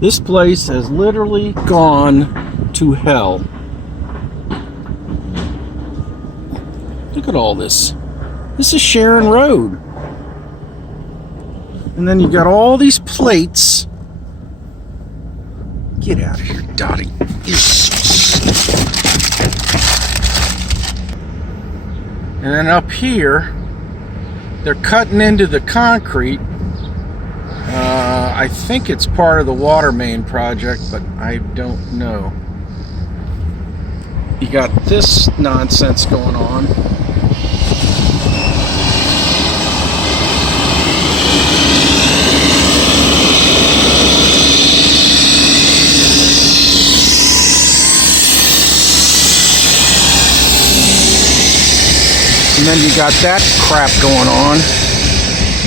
This place has literally gone to hell. Look at all this. This is Sharon Road. And then you got all these plates. Get out of here, Dottie. And then up here, they're cutting into the concrete. I think it's part of the water main project, but I don't know. You got this nonsense going on. And then you got that crap going on.